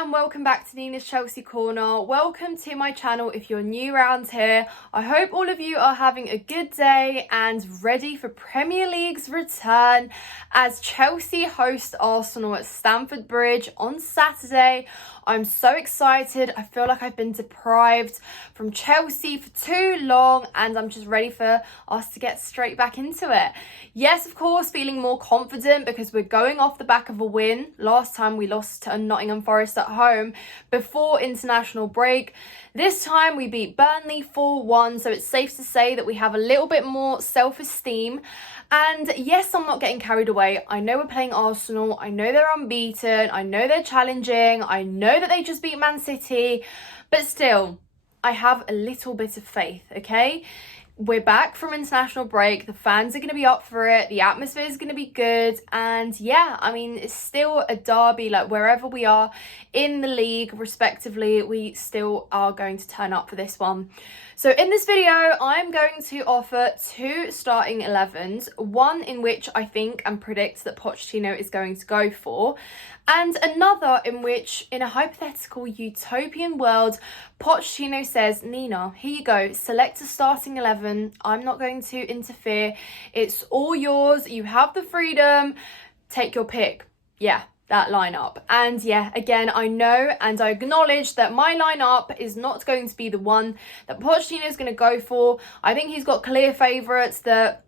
and welcome back to Nina's Chelsea Corner. Welcome to my channel if you're new around here. I hope all of you are having a good day and ready for Premier League's return as Chelsea host Arsenal at Stamford Bridge on Saturday. I'm so excited. I feel like I've been deprived from Chelsea for too long and I'm just ready for us to get straight back into it. Yes, of course, feeling more confident because we're going off the back of a win. Last time we lost to Nottingham Forest at home before international break. This time we beat Burnley 4-1, so it's safe to say that we have a little bit more self-esteem. And yes, I'm not getting carried away. I know we're playing Arsenal. I know they're unbeaten. I know they're challenging. I know that they just beat Man City. But still, I have a little bit of faith, okay? We're back from international break. The fans are going to be up for it. The atmosphere is going to be good. And yeah, I mean, it's still a derby. Like wherever we are in the league, respectively, we still are going to turn up for this one. So in this video, I'm going to offer two starting 11s. One in which I think and predict that Pochettino is going to go for. And another in which, in a hypothetical utopian world, Pochettino says, Nina, here you go, select a starting 11. I'm not going to interfere. It's all yours. You have the freedom. Take your pick. Yeah, that lineup. And yeah, again, I know and I acknowledge that my lineup is not going to be the one that Pochettino is going to go for. I think he's got clear favourites that,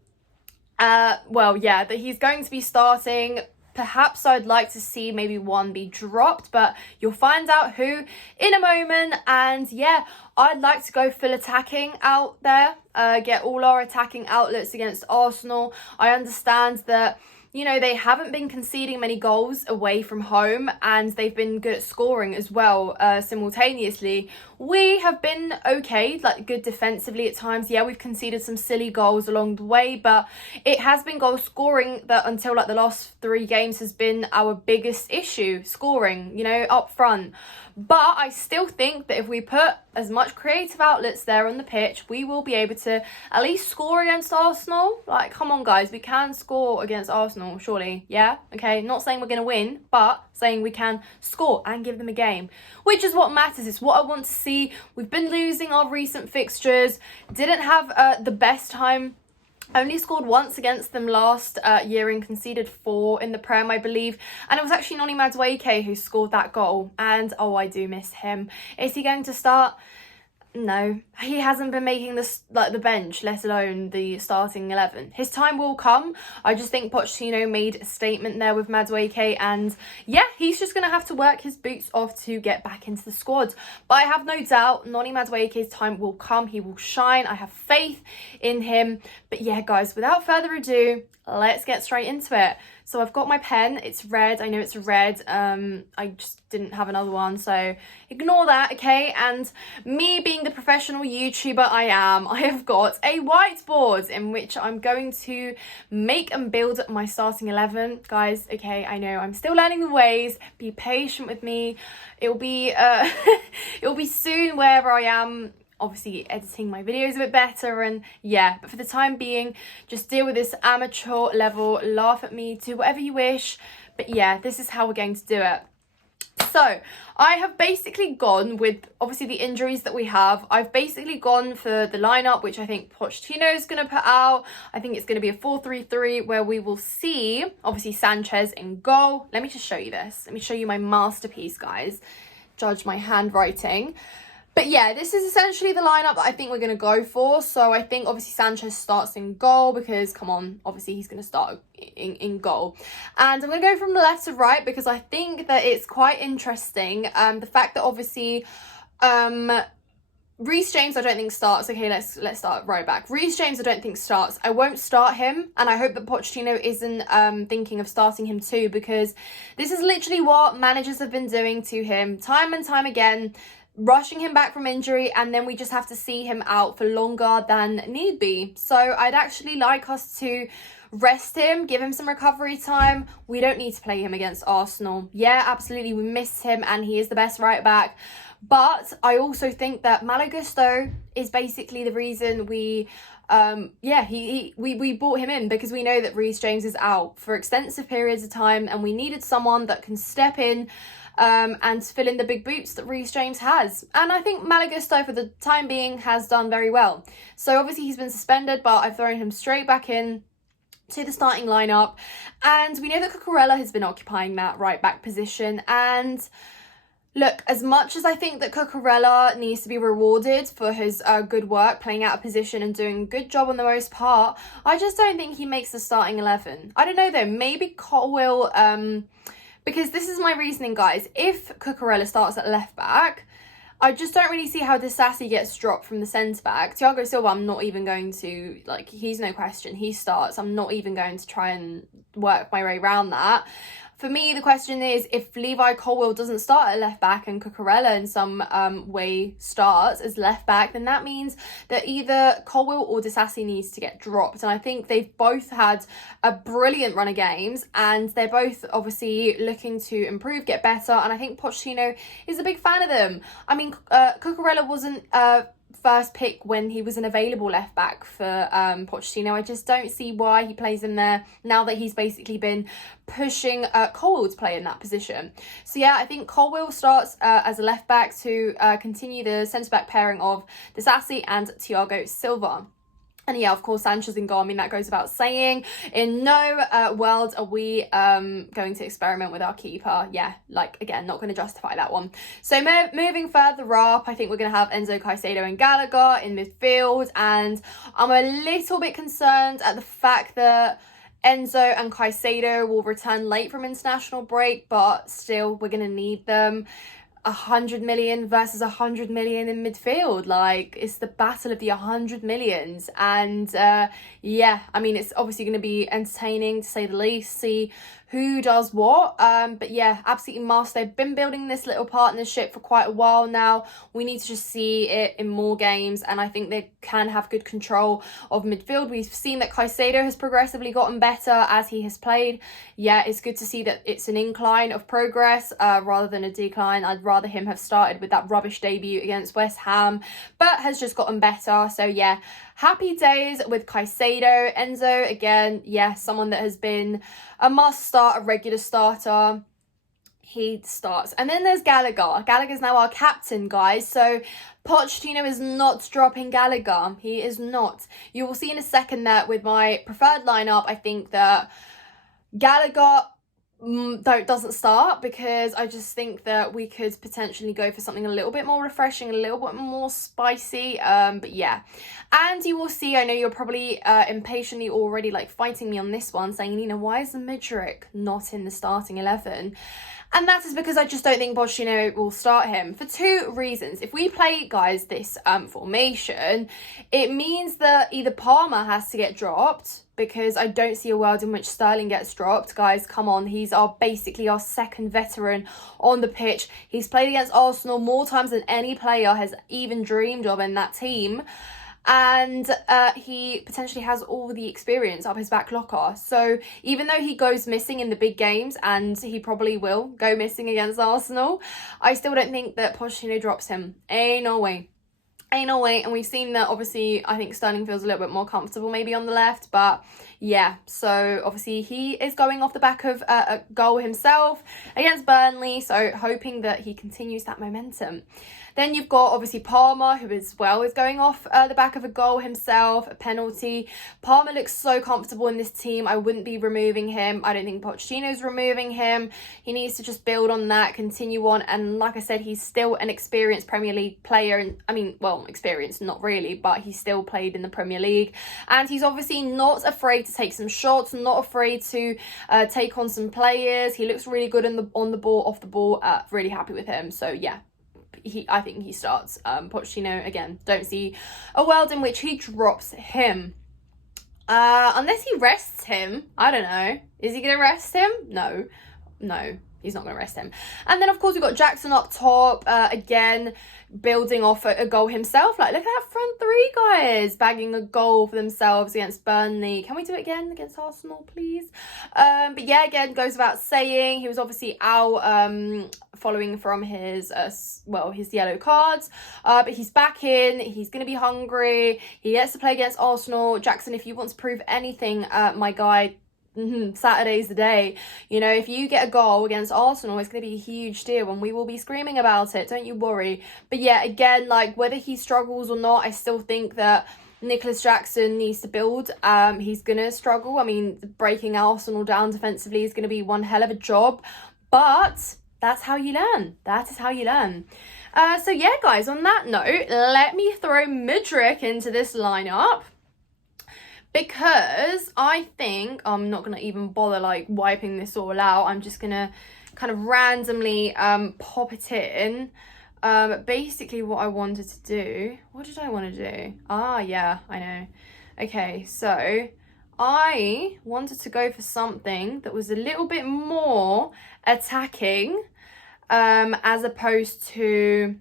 that he's going to be starting. Perhaps I'd like to see maybe one be dropped, but you'll find out who in a moment. And yeah, I'd like to go full attacking out there, get all our attacking outlets against Arsenal. I understand that, you know, they haven't been conceding many goals away from home and they've been good at scoring as well simultaneously. We have been okay, like good defensively at times. Yeah, we've conceded some silly goals along the way, but it has been goal scoring that until like the last 3 games has been our biggest issue, scoring, you know, up front. But I still think that if we put as much creative outlets there on the pitch, we will be able to at least score against Arsenal. Like, come on, guys, we can score against Arsenal, surely. Yeah? Okay, not saying we're going to win, but saying we can score and give them a game, which is what matters. It's what I want to see. We've been losing our recent fixtures. Didn't have the best time. Only scored once against them last year and conceded 4 in the Prem, I believe. And it was actually Noni Madueke who scored that goal. And, oh, I do miss him. Is he going to start? No, he hasn't been making this like the bench, let alone the starting 11. His time will come. I just think Pochettino made a statement there with Madueke, and yeah, he's just going to have to work his boots off to get back into the squad. But I have no doubt Noni Madueke's time will come. He will shine. I have faith in him. But yeah, guys, without further ado, let's get straight into it. So I've got my pen. It's red. I know it's red. I just didn't have another one, so ignore that, okay? And me being the professional YouTuber I am, I have got a whiteboard in which I'm going to make and build my starting 11. Guys, okay, I know I'm still learning the ways. Be patient with me. It'll be it'll be soon wherever I am, obviously editing my videos a bit better, and yeah, but for the time being, just deal with this amateur level, laugh at me, do whatever you wish, but yeah, this is how we're going to do it. So I have basically gone with, obviously, the injuries that we have. I've basically gone for the lineup, which I think Pochettino is going to put out. I think it's going to be a 4-3-3 where we will see, obviously, Sanchez in goal. Let me just show you this. Let me show you my masterpiece, guys. Judge my handwriting. But yeah, this is essentially the lineup that I think we're going to go for. So I think obviously Sanchez starts in goal because, come on, obviously he's going to start in goal. And I'm going to go from the left to right because I think that it's quite interesting. The fact that obviously Reece James I don't think starts. Okay, let's start right back. Reece James I don't think starts. I won't start him, and I hope that Pochettino isn't thinking of starting him too, because this is literally what managers have been doing to him time and time again. Rushing him back from injury, and then we just have to see him out for longer than need be. So I'd actually like us to rest him, give him some recovery time. We don't need to play him against Arsenal. Yeah, absolutely, we miss him and he is the best right back. But I also think that Malo Gusto is basically the reason we brought him in, because we know that Reece James is out for extensive periods of time and we needed someone that can step in and fill in the big boots that Reece James has. And I think Malagusto, for the time being, has done very well. So obviously he's been suspended, but I've thrown him straight back in to the starting lineup. And we know that Cucurella has been occupying that right back position. And look, as much as I think that Cucurella needs to be rewarded for his good work, playing out of position and doing a good job on the most part, I just don't think he makes the starting 11. I don't know though, maybe Colwill, because this is my reasoning, guys. If Cucurella starts at left back, I just don't really see how Disasi gets dropped from the centre back. Thiago Silva, I'm not even going to, like, he's no question. He starts. I'm not even going to try and work my way around that. For me, the question is, if Levi Colwill doesn't start at left back and Cucurella in some way starts as left back, then that means that either Colwill or Disasi needs to get dropped. And I think they've both had a brilliant run of games, and they're both obviously looking to improve, get better. And I think Pochettino is a big fan of them. I mean, Cucurella wasn't first pick when he was an available left back for Pochettino. I just don't see why he plays him there now that he's basically been pushing Colwill to play in that position. So yeah, I think Colwill starts as a left back to continue the centre back pairing of Disasi and Thiago Silva. And yeah, of course, Sanchez in goal. I mean, that goes without saying. In no world are we going to experiment with our keeper. Yeah, like, again, not going to justify that one. So moving further up, I think we're going to have Enzo, Caicedo and Gallagher in midfield. And I'm a little bit concerned at the fact that Enzo and Caicedo will return late from international break, but still, we're going to need them. 100 million versus 100 million in midfield. Like, it's the battle of the 100 millions. And yeah, I mean, it's obviously going to be entertaining to say the least, see who does what. But yeah, absolutely must. They've been building this little partnership for quite a while now. We need to just see it in more games, and I think they can have good control of midfield. We've seen that Caicedo has progressively gotten better as he has played. Yeah, it's good to see that it's an incline of progress rather than a decline. I'd rather him have started with that rubbish debut against West Ham, but has just gotten better. So yeah, happy days with Caicedo. Enzo, again, yeah, someone that has been a must start, a regular starter. He starts. And then there's Gallagher. Gallagher's now our captain, guys. So Pochettino is not dropping Gallagher. He is not. You will see in a second that with my preferred lineup, I think that Gallagher doesn't start, because I just think that we could potentially go for something a little bit more refreshing, a little bit more spicy. But yeah, and you will see, I know you're probably impatiently already like fighting me on this one, saying, Nina, why is the Mudryk not in the starting 11? And that is because I just don't think Pochettino will start him for two reasons. If we play, guys, this formation, it means that either Palmer has to get dropped, because I don't see a world in which Sterling gets dropped. Guys, come on. He's basically our second veteran on the pitch. He's played against Arsenal more times than any player has even dreamed of in that team. And he potentially has all the experience up his back locker. So even though he goes missing in the big games, and he probably will go missing against Arsenal, I still don't think that Pochettino drops him. Ain't no way. Ain't no way. And we've seen that, obviously, I think Sterling feels a little bit more comfortable maybe on the left. But yeah, so obviously he is going off the back of a goal himself against Burnley. So hoping that he continues that momentum. Then you've got, obviously, Palmer, who as well is going off the back of a goal himself, a penalty. Palmer looks so comfortable in this team. I wouldn't be removing him. I don't think Pochettino's removing him. He needs to just build on that, continue on. And like I said, he's still an experienced Premier League player. And I mean, well, experienced, not really, but he still played in the Premier League. And he's obviously not afraid to take some shots, not afraid to take on some players. He looks really good on the ball, off the ball. Really happy with him. So yeah. I think he starts. Pochettino, again, don't see a world in which he drops him. Unless he rests him. I don't know. Is he going to rest him? No, he's not going to rest him. And then, of course, we've got Jackson up top. Again, building off a goal himself. Like, look at that front three, guys. Bagging a goal for themselves against Burnley. Can we do it again against Arsenal, please? But yeah, again, goes without saying. He was obviously out following from his yellow cards. But he's back in. He's going to be hungry. He gets to play against Arsenal. Jackson, if you want to prove anything, my guy, Saturday's the day. You know, if you get a goal against Arsenal, it's going to be a huge deal and we will be screaming about it. Don't you worry. But yeah, again, like whether he struggles or not, I still think that Nicholas Jackson needs to build. He's going to struggle. I mean, breaking Arsenal down defensively is going to be one hell of a job. But that's how you learn. That is how you learn. So yeah, guys, on that note, let me throw Mudryk into this lineup. Because I think I'm not going to even bother like wiping this all out. I'm just going to kind of randomly pop it in. Basically what I wanted to do. What did I want to do? Ah, yeah, I know. Okay, so I wanted to go for something that was a little bit more attacking as opposed to...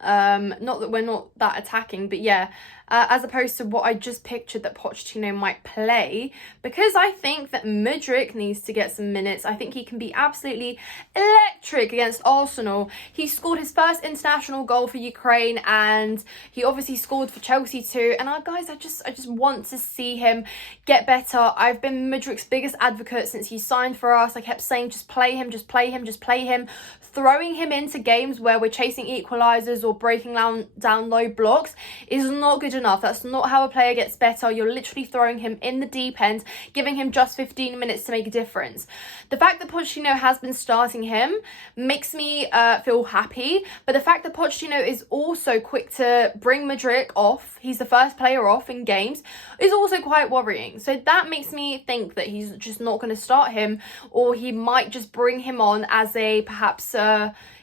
not that we're not that attacking, but yeah, as opposed to what I just pictured that Pochettino might play, because I think that Mudryk needs to get some minutes. I think he can be absolutely electric against Arsenal. He scored his first international goal for Ukraine, and he obviously scored for Chelsea too. And guys, I just want to see him get better. I've been Mudryk's biggest advocate since he signed for us. I kept saying, just play him, just play him, just play him. Throwing him into games where we're chasing equalisers or breaking down low blocks is not good enough. That's not how a player gets better. You're literally throwing him in the deep end, giving him just 15 minutes to make a difference. The fact that Pochettino has been starting him makes me feel happy, but the fact that Pochettino is also quick to bring Mudryk off, he's the first player off in games, is also quite worrying. So that makes me think that he's just not going to start him, or he might just bring him on as a perhaps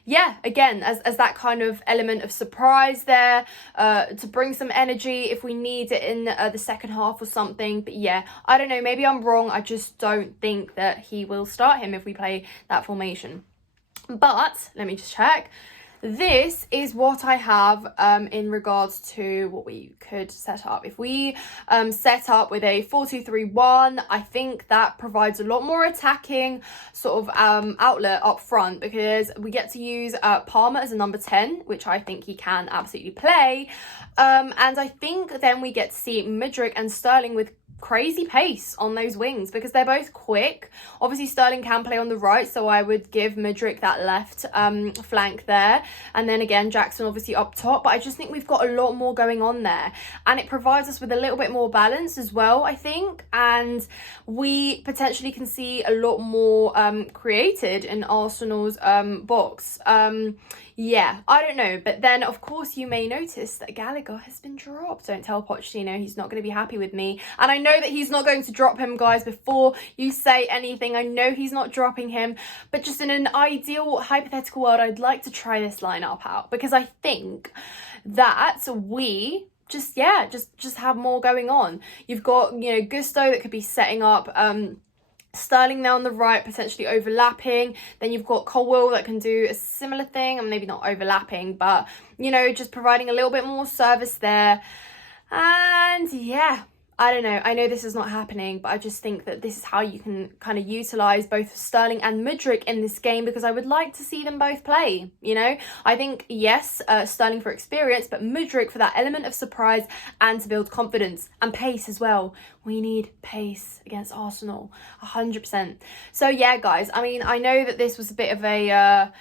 yeah, again, as that kind of element of surprise there, to bring some energy if we need it in the second half or something. But yeah, I don't know, maybe I'm wrong. I just don't think that he will start him if we play that formation. But let me just check. This is what I have in regards to what we could set up. If we set up with a 4-2-3-1, I think that provides a lot more attacking sort of outlet up front, because we get to use Palmer as a number 10, which I think he can absolutely play. And I think then we get to see Mudryk and Sterling with crazy pace on those wings, because they're both quick. Obviously Sterling can play on the right, so I would give Mudryk that left flank there, and then again Jackson obviously up top. But I just think we've got a lot more going on there, and it provides us with a little bit more balance as well, I think, and we potentially can see a lot more created in Arsenal's box. Yeah, I don't know. But then, of course, you may notice that Gallagher has been dropped. Don't tell Pochettino, he's not going to be happy with me. And I know that he's not going to drop him, guys, before you say anything. I know he's not dropping him. But just in an ideal, hypothetical world, I'd like to try this lineup out, because I think that we... just have more going on. You've got, you know, Gusto that could be setting up Sterling now on the right, potentially overlapping. Then you've got Colwell that can do a similar thing, and maybe not overlapping, but, you know, just providing a little bit more service there. And yeah, I don't know. I know this is not happening, but I just think that this is how you can kind of utilise both Sterling and Mudryk in this game, because I would like to see them both play, you know? I think, yes, Sterling for experience, but Mudryk for that element of surprise and to build confidence and pace as well. We need pace against Arsenal, 100%. So yeah, guys, I mean, I know that this was a bit of a...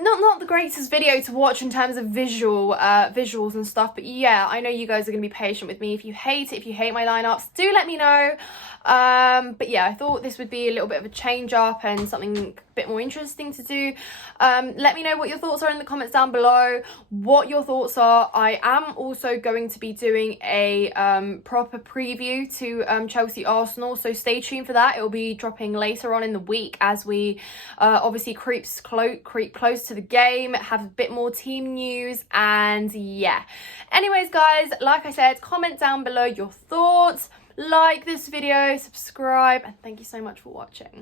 not the greatest video to watch in terms of visuals and stuff, but yeah, I know you guys are going to be patient with me. If you hate it, if you hate my lineups, do let me know. But yeah, I thought this would be a little bit of a change up and something a bit more interesting to do. Let me know what your thoughts are in the comments down below, what your thoughts are. I am also going to be doing a proper preview to Chelsea Arsenal, so stay tuned for that. It will be dropping later on in the week as we obviously creep close to the game, have a bit more team news, and yeah. Anyways, guys, like I said, comment down below your thoughts, like this video, subscribe, and thank you so much for watching.